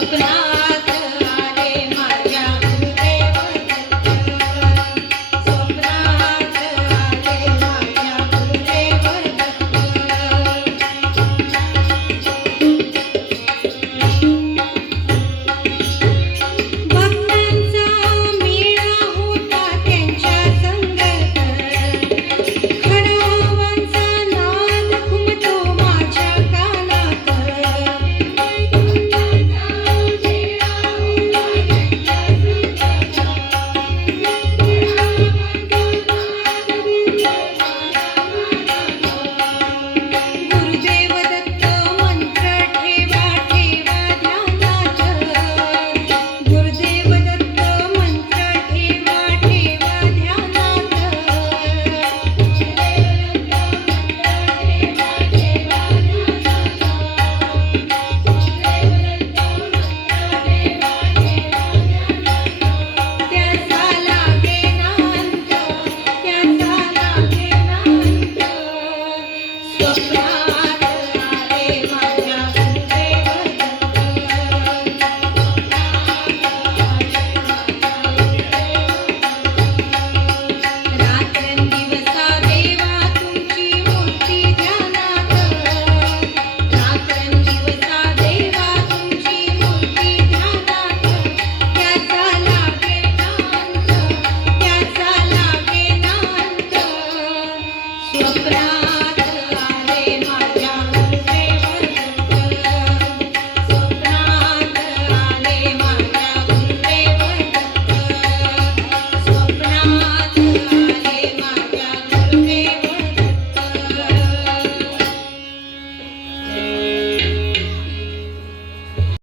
अपना